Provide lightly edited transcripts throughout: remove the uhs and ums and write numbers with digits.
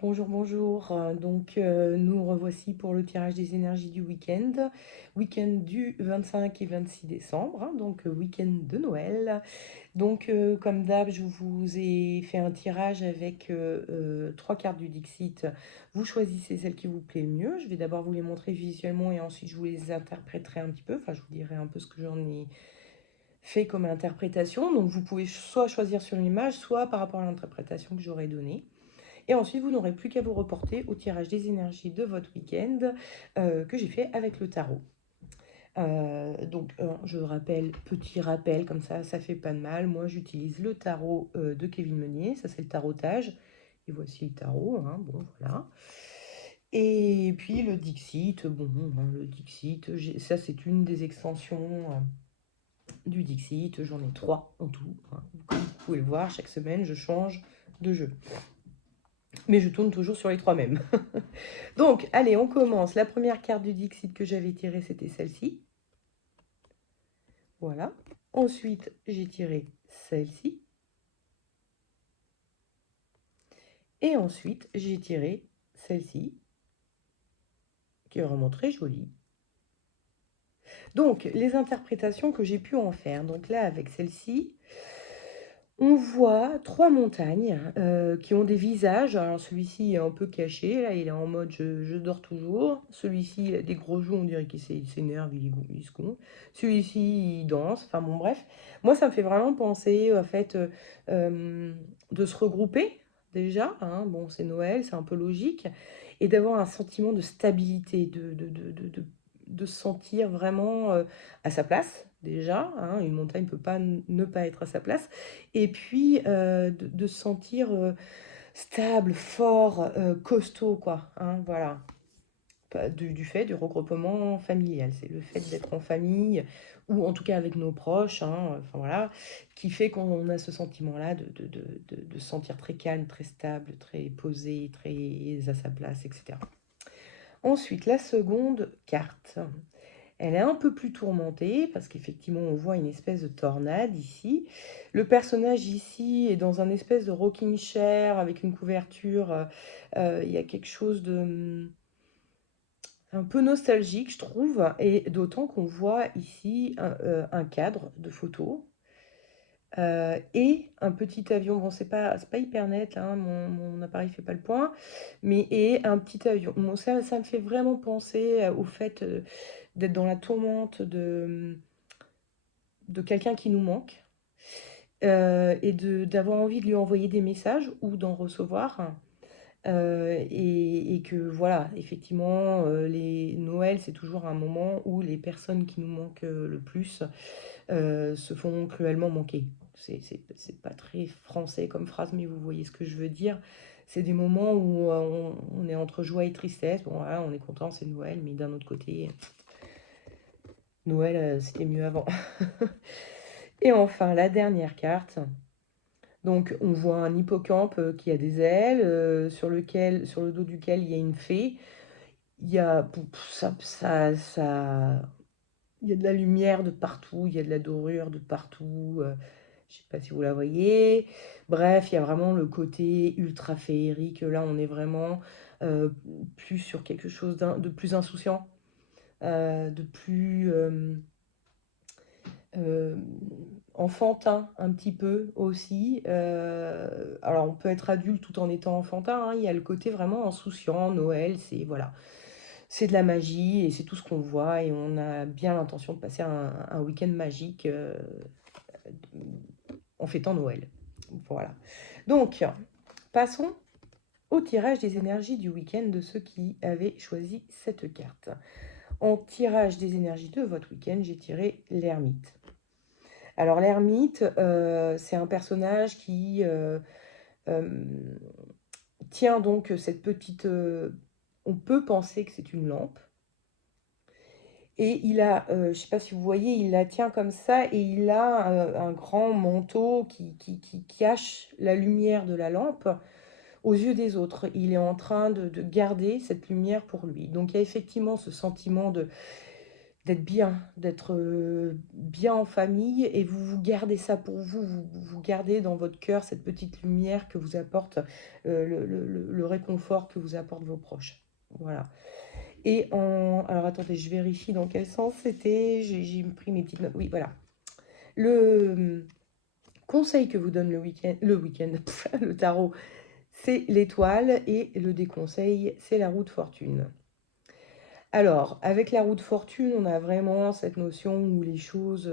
Bonjour, bonjour. Nous revoici pour le tirage des énergies du week-end. Week-end du 25 et 26 décembre, hein, week-end de Noël. Comme d'hab, je vous ai fait un tirage avec trois cartes du Dixit. Vous choisissez celle qui vous plaît le mieux. Je vais d'abord vous les montrer visuellement et ensuite je vous les interpréterai un petit peu. Enfin, je vous dirai un peu ce que j'en ai fait comme interprétation. Donc, vous pouvez soit choisir sur l'image, soit par rapport à l'interprétation que j'aurais donnée. Et ensuite, vous n'aurez plus qu'à vous reporter au tirage des énergies de votre week-end que j'ai fait avec le tarot. Je rappelle, petit rappel, comme ça fait pas de mal. Moi, j'utilise le tarot de Kevin Meunier, ça c'est le tarotage. Et voici le tarot, hein, bon voilà. Et puis le Dixit, le Dixit, ça c'est une des extensions du Dixit. J'en ai trois en tout, hein. Comme vous pouvez le voir, chaque semaine, je change de jeu. Mais je tourne toujours sur les trois mêmes. Donc, allez, on commence. La première carte du Dixit que j'avais tirée, c'était celle-ci. Voilà. Ensuite, j'ai tiré celle-ci. Et ensuite, j'ai tiré celle-ci, qui est vraiment très jolie. Donc, les interprétations que j'ai pu en faire. Donc là, avec celle-ci, on voit trois montagnes qui ont des visages. Alors celui-ci est un peu caché, là il est en mode je dors toujours. Celui-ci il a des gros joues, on dirait qu'il s'énerve, il se con. Celui-ci il danse, enfin bon bref. Moi ça me fait vraiment penser au fait de se regrouper déjà, hein. Bon c'est Noël, c'est un peu logique. Et d'avoir un sentiment de stabilité, de se sentir vraiment à sa place déjà, hein. Une montagne ne peut pas ne pas être à sa place. Et puis de se sentir stable, fort, costaud, quoi, hein, voilà. Du fait du regroupement familial. C'est le fait d'être en famille, ou en tout cas avec nos proches, hein, enfin voilà, qui fait qu'on a ce sentiment-là de se sentir très calme, très stable, très posé, très à sa place, etc. Ensuite, la seconde carte. Elle est un peu plus tourmentée parce qu'effectivement, on voit une espèce de tornade ici. Le personnage ici est dans un espèce de rocking chair avec une couverture. Il y a quelque chose de un peu nostalgique, je trouve, et d'autant qu'on voit ici un cadre de photo et un petit avion. Bon, c'est pas hyper net, hein, mon appareil fait pas le point, mais et un petit avion. Bon, ça me fait vraiment penser au fait d'être dans la tourmente de quelqu'un qui nous manque et d'avoir envie de lui envoyer des messages ou d'en recevoir. Et que voilà, effectivement, les Noël, c'est toujours un moment où les personnes qui nous manquent le plus se font cruellement manquer. C'est pas très français comme phrase, mais vous voyez ce que je veux dire. C'est des moments où on est entre joie et tristesse. Bon, voilà, on est content, c'est Noël, mais d'un autre côté, Noël, c'était mieux avant. Et enfin, la dernière carte. Donc, on voit un hippocampe qui a des ailes, sur le dos duquel il y a une fée. Il y a, il y a de la lumière de partout, il y a de la dorure de partout. Je ne sais pas si vous la voyez. Bref, il y a vraiment le côté ultra féerique. Là, on est vraiment euh, plus sur quelque chose de plus insouciant, de plus euh, enfantin un petit peu aussi. Alors on peut être adulte tout en étant enfantin, hein. Il y a le côté vraiment insouciant. Noël, c'est voilà, c'est de la magie et c'est tout ce qu'on voit et on a bien l'intention de passer un week-end magique en fêtant Noël. Voilà. Donc passons au tirage des énergies du week-end de ceux qui avaient choisi cette carte. En tirage des énergies de votre week-end, j'ai tiré l'ermite. Alors l'ermite, c'est un personnage qui euh, tient donc cette petite... on peut penser que c'est une lampe. Et il a, je ne sais pas si vous voyez, il la tient comme ça et il a un grand manteau qui cache la lumière de la lampe aux yeux des autres. Il est en train de garder cette lumière pour lui. Donc il y a effectivement ce sentiment d'être bien en famille, et vous gardez ça pour vous, vous gardez dans votre cœur cette petite lumière que vous apporte le réconfort que vous apportent vos proches. Voilà. Alors attendez, je vérifie dans quel sens c'était. J'ai pris mes petites notes. Oui, voilà. Le conseil que vous donne le week-end, le tarot, c'est l'étoile, et le déconseil, c'est la roue de fortune. Alors, avec la roue de fortune, on a vraiment cette notion où les choses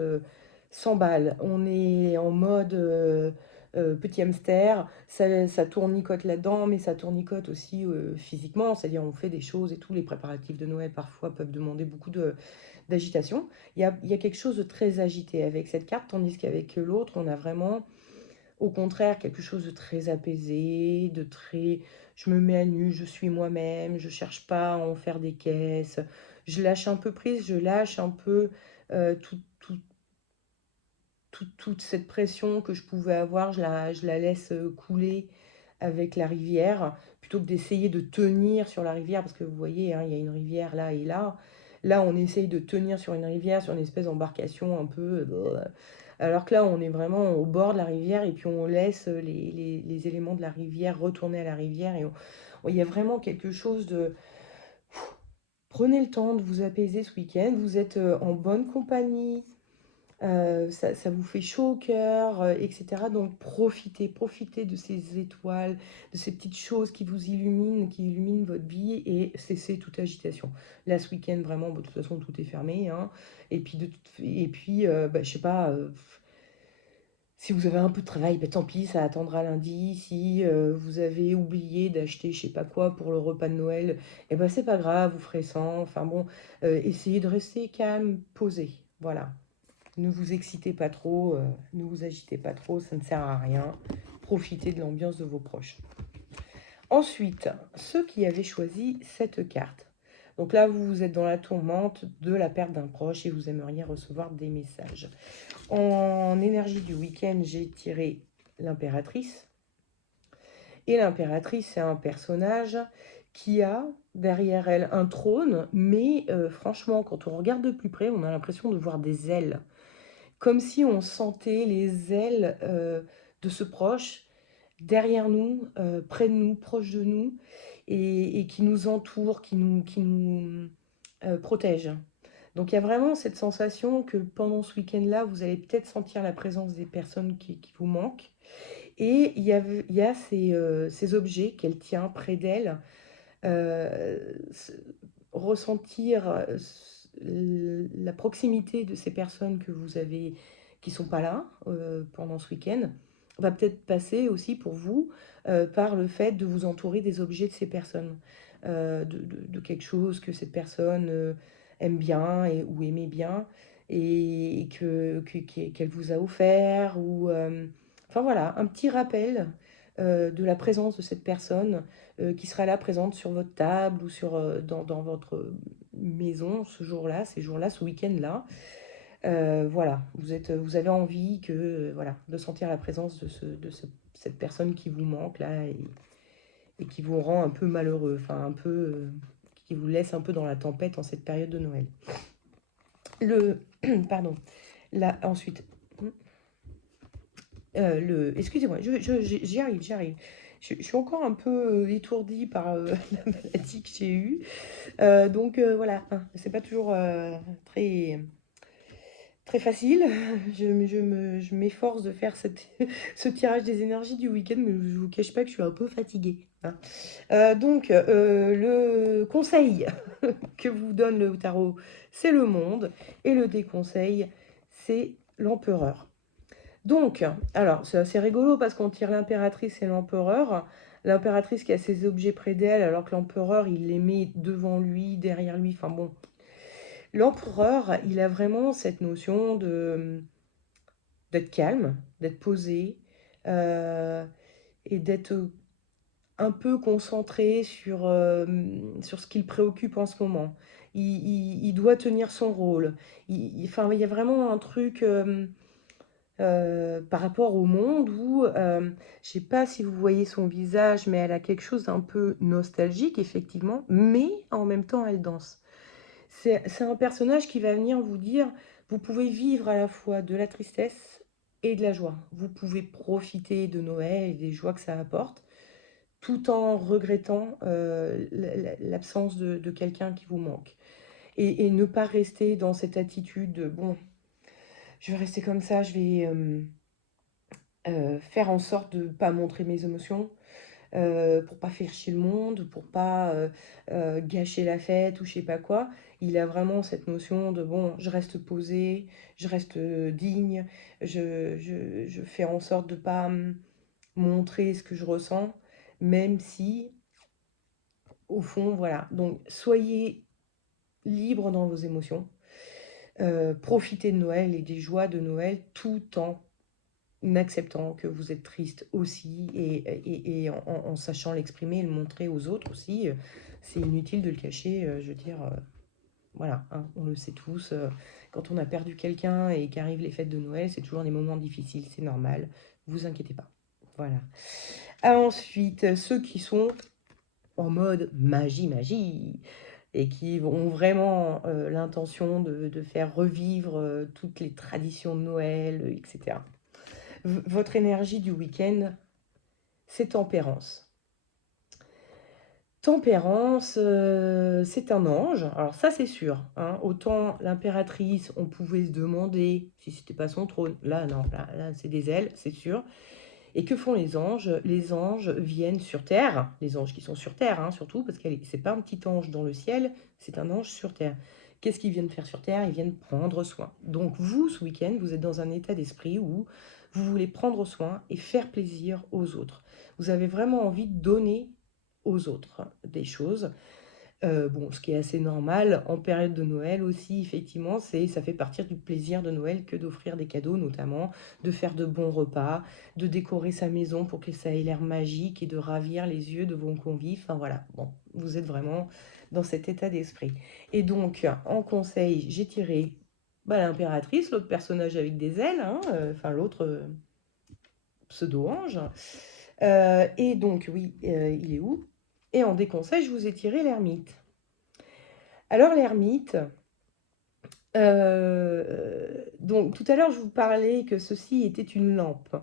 s'emballent. On est en mode petit hamster, ça tournicote là-dedans, mais ça tournicote aussi physiquement, c'est-à-dire on fait des choses et tous les préparatifs de Noël parfois peuvent demander beaucoup d'agitation. Il y a quelque chose de très agité avec cette carte, tandis qu'avec l'autre, on a vraiment au contraire, quelque chose de très apaisé, de très je me mets à nu, je suis moi-même, je cherche pas à en faire des caisses, je lâche un peu prise, je lâche un peu toute cette pression que je pouvais avoir, je la laisse couler avec la rivière, plutôt que d'essayer de tenir sur la rivière, parce que vous voyez, hein, il y a une rivière là et là. Là, on essaye de tenir sur une rivière, sur une espèce d'embarcation un peu. Alors que là, on est vraiment au bord de la rivière, et puis on laisse les éléments de la rivière retourner à la rivière. Il y a vraiment quelque chose de... Prenez le temps de vous apaiser ce week-end. Vous êtes en bonne compagnie. Ça vous fait chaud au cœur, etc. Donc profitez de ces étoiles, de ces petites choses qui illuminent votre vie, et cessez toute agitation. Là, ce week-end, vraiment, bon, de toute façon, tout est fermé, hein. Et puis, je sais pas, si vous avez un peu de travail, tant pis, ça attendra lundi. Si vous avez oublié d'acheter je sais pas quoi pour le repas de Noël, c'est pas grave, vous ferez sans. Enfin bon, essayez de rester calme, posé. Voilà. Ne vous excitez pas trop, ne vous agitez pas trop, ça ne sert à rien. Profitez de l'ambiance de vos proches. Ensuite, ceux qui avaient choisi cette carte. Donc là, vous êtes dans la tourmente de la perte d'un proche et vous aimeriez recevoir des messages. En énergie du week-end, j'ai tiré l'impératrice. Et l'impératrice, c'est un personnage qui a derrière elle un trône, mais franchement, quand on regarde de plus près, on a l'impression de voir des ailes. Comme si on sentait les ailes de ce proche derrière nous, près de nous, proche de nous, et qui nous entoure, qui nous protège. Donc il y a vraiment cette sensation que pendant ce week-end-là, vous allez peut-être sentir la présence des personnes qui vous manquent. Et il y a ces objets qu'elle tient près d'elle, euh, ressentir la proximité de ces personnes que vous avez, qui sont pas là pendant ce week-end, va peut-être passer aussi pour vous par le fait de vous entourer des objets de ces personnes, de quelque chose que cette personne aime bien ou aimait bien, et qu'elle vous a offert, ou enfin voilà, un petit rappel de la présence de cette personne qui sera là présente sur votre table ou dans votre maison ce jour-là, ces jours-là, ce week-end-là. Voilà, vous avez envie voilà, de sentir la présence cette personne qui vous manque là, et qui vous rend un peu malheureux, enfin un peu, qui vous laisse un peu dans la tempête en cette période de Noël. Pardon, là ensuite, excusez-moi, j'y arrive, j'y arrive. Je suis encore un peu étourdie par la maladie que j'ai eue. Donc voilà, hein, c'est pas toujours très, très facile. Je m'efforce de faire ce tirage des énergies du week-end, mais je vous cache pas que je suis un peu fatiguée, hein. Donc, le conseil que vous donne le tarot, c'est le monde, et le déconseil, c'est l'empereur. Donc, alors, c'est assez rigolo parce qu'on tire l'impératrice et l'empereur. L'impératrice qui a ses objets près d'elle, alors que l'empereur, il les met devant lui, derrière lui. Enfin bon, l'empereur, il a vraiment cette notion d'être calme, d'être posé, euh, et d'être un peu concentré sur ce qui le préoccupe en ce moment. Il doit tenir son rôle. Enfin, il y a vraiment un truc par rapport au monde où, je ne sais pas si vous voyez son visage, mais elle a quelque chose d'un peu nostalgique, effectivement, mais en même temps, elle danse. C'est un personnage qui va venir vous dire: «Vous pouvez vivre à la fois de la tristesse et de la joie. Vous pouvez profiter de Noël et des joies que ça apporte, tout en regrettant, l'absence de quelqu'un qui vous manque». Et ne pas rester dans cette attitude de: «Bon, je vais rester comme ça, je vais, faire en sorte de pas montrer mes émotions, pour pas faire chier le monde, pour pas, gâcher la fête ou je sais pas quoi». Il a vraiment cette notion de: «Bon, je reste posé, je reste, digne, je fais en sorte de pas, montrer ce que je ressens, même si, au fond, voilà». Donc soyez libre dans vos émotions, profitez de Noël et des joies de Noël tout en acceptant que vous êtes triste aussi et en sachant l'exprimer et le montrer aux autres aussi. C'est inutile de le cacher, je veux dire, voilà, hein, on le sait tous, quand on a perdu quelqu'un et qu'arrivent les fêtes de Noël, c'est toujours des moments difficiles, c'est normal, vous inquiétez pas. Voilà. Ensuite, ceux qui sont en mode magie, magie et qui ont vraiment, l'intention de faire revivre, toutes les traditions de Noël, et cetera. Votre énergie du week-end, c'est Tempérance. Tempérance, c'est un ange, alors ça c'est sûr, hein. Autant l'impératrice, on pouvait se demander si c'était pas son trône. Là non, là c'est des ailes, c'est sûr. Et que font les anges? Les anges viennent sur terre, les anges qui sont sur terre, hein, surtout, parce que c'est pas un petit ange dans le ciel, c'est un ange sur terre. Qu'est-ce qu'ils viennent faire sur terre? Ils viennent prendre soin. Donc vous, ce week-end, vous êtes dans un état d'esprit où vous voulez prendre soin et faire plaisir aux autres. Vous avez vraiment envie de donner aux autres des choses. Bon, ce qui est assez normal en période de Noël aussi, effectivement, ça fait partir du plaisir de Noël que d'offrir des cadeaux, notamment, de faire de bons repas, de décorer sa maison pour que ça ait l'air magique et de ravir les yeux de vos convives. Enfin voilà, bon, vous êtes vraiment dans cet état d'esprit. Et donc, en conseil, j'ai tiré bah, l'impératrice, l'autre personnage avec des ailes, hein, enfin l'autre pseudo-ange. Et donc, oui, il est où? Et en déconseil, je vous ai tiré l'ermite. Alors l'ermite, donc tout à l'heure je vous parlais que ceci était une lampe.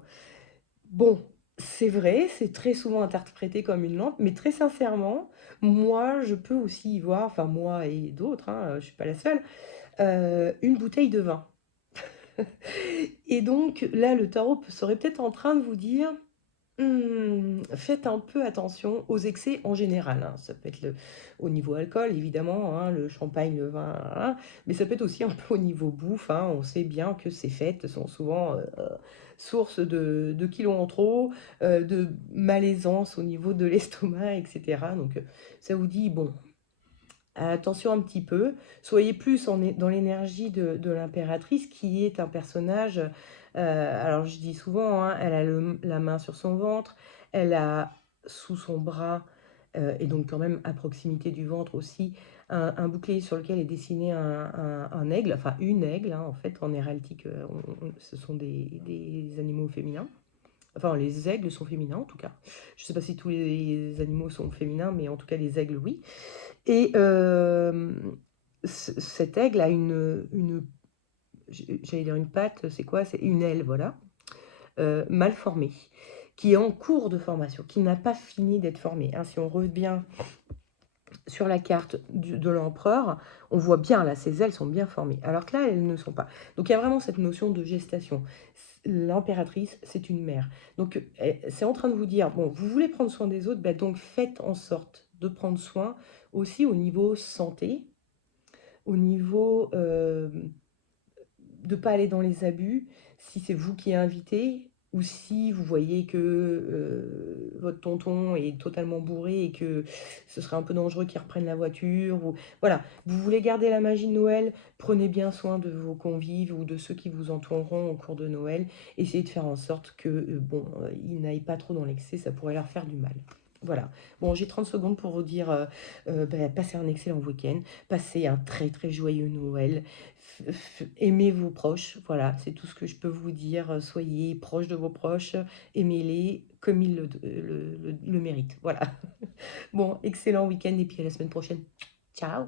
Bon, c'est vrai, c'est très souvent interprété comme une lampe, mais très sincèrement, moi je peux aussi y voir, enfin moi et d'autres, hein, je suis pas la seule, une bouteille de vin. Et donc là, le tarot serait peut-être en train de vous dire: faites un peu attention aux excès en général, hein. Ça peut être au niveau alcool évidemment, hein, le champagne, le vin, hein, mais ça peut être aussi un peu au niveau bouffe, hein. On sait bien que ces fêtes sont souvent, source de kilos en trop, de malaisance au niveau de l'estomac et cetera. Donc, ça vous dit: «Bon, attention un petit peu, soyez plus dans l'énergie de l'impératrice qui est un personnage, alors je dis souvent, hein, elle a la main sur son ventre, elle a sous son bras, et donc quand même à proximité du ventre aussi, un bouclier sur lequel est dessiné un aigle, enfin une aigle, hein, en fait en héraldique, ce sont des animaux féminins. Enfin, les aigles sont féminins en tout cas. Je ne sais pas si tous les animaux sont féminins, mais en tout cas les aigles, oui. Et cet aigle a j'allais dire une patte, c'est quoi? C'est une aile, voilà, mal formée, qui est en cours de formation, qui n'a pas fini d'être formée, hein. Si on revient sur la carte de l'empereur, on voit bien là, ses ailes sont bien formées, alors que là, elles ne sont pas. Donc il y a vraiment cette notion de gestation. L'impératrice, c'est une mère. Donc c'est en train de vous dire, bon, vous voulez prendre soin des autres, bah, donc faites en sorte de prendre soin aussi au niveau santé, au niveau de ne pas aller dans les abus. Si c'est vous qui invitez ou si vous voyez que votre tonton est totalement bourré et que ce serait un peu dangereux qu'il reprenne la voiture. Ou... Voilà, vous voulez garder la magie de Noël, prenez bien soin de vos convives ou de ceux qui vous entoureront au cours de Noël. Essayez de faire en sorte que, bon, ils n'aillent pas trop dans l'excès, ça pourrait leur faire du mal. Voilà. Bon, j'ai 30 secondes pour vous dire, bah, passez un excellent week-end, passez un très très joyeux Noël, aimez vos proches, voilà, c'est tout ce que je peux vous dire. Soyez proches de vos proches, aimez-les comme ils le méritent. Voilà. Bon, excellent week-end et puis à la semaine prochaine. Ciao!